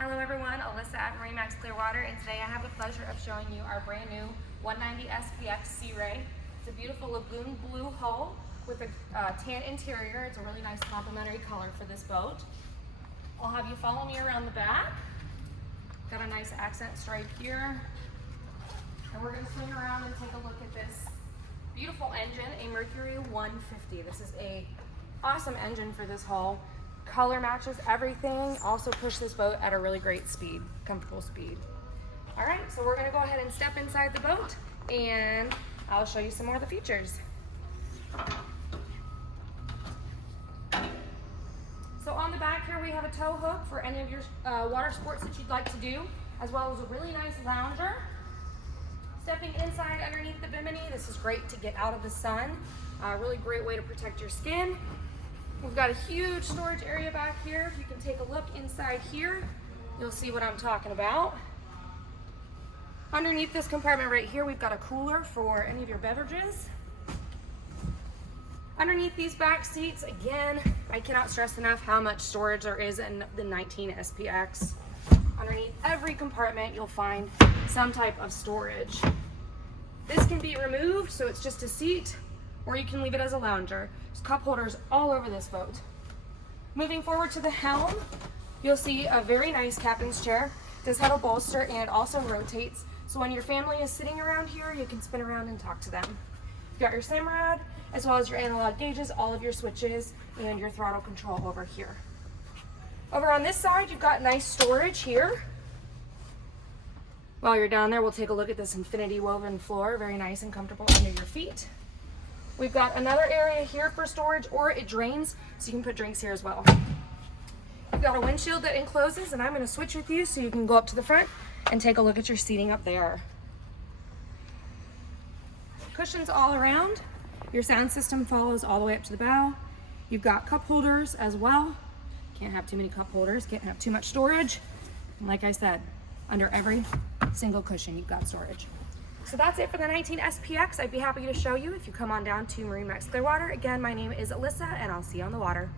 Hello everyone, Alyssa at MarineMax Clearwater, and today I have the pleasure of showing you our brand new 190 SPX Sea Ray. It's a beautiful lagoon blue hull with a tan interior. It's a really nice complementary color for this boat. I'll have you follow me around the back. Got a nice accent stripe here. And we're going to swing around and take a look at this beautiful engine, a Mercury 150. This is a awesome engine for this hull. Color matches everything. Also push this boat at a really great speed, comfortable speed. All right, so we're gonna go ahead and step inside the boat and I'll show you some more of the features. So on the back here, we have a tow hook for any of your water sports that you'd like to do, as well as a really nice lounger. Stepping inside underneath the bimini, this is great to get out of the sun. Really great way to protect your skin. We've got a huge storage area back here. If you can take a look inside here, you'll see what I'm talking about. Underneath this compartment right here, we've got a cooler for any of your beverages. Underneath these back seats, again, I cannot stress enough how much storage there is in the 19 SPX. Underneath every compartment, you'll find some type of storage. This can be removed, so it's just a seat, or you can leave it as a lounger. There's cup holders all over this boat. Moving forward to the helm, you'll see a very nice captain's chair. It does have a bolster and it also rotates. So when your family is sitting around here, you can spin around and talk to them. You've got your SIM-rad, as well as your analog gauges, all of your switches, and your throttle control over here. Over on this side, you've got nice storage here. While you're down there, we'll take a look at this infinity woven floor, very nice and comfortable under your feet. We've got another area here for storage, or it drains, so you can put drinks here as well. We've got a windshield that encloses, and I'm going to switch with you so you can go up to the front and take a look at your seating up there. Cushions all around. Your sound system follows all the way up to the bow. You've got cup holders as well. Can't have too many cup holders, can't have too much storage. And like I said, under every single cushion, you've got storage. So that's it for the 19 SPX. I'd be happy to show you if you come on down to MarineMax Clearwater. Again, my name is Alyssa, and I'll see you on the water.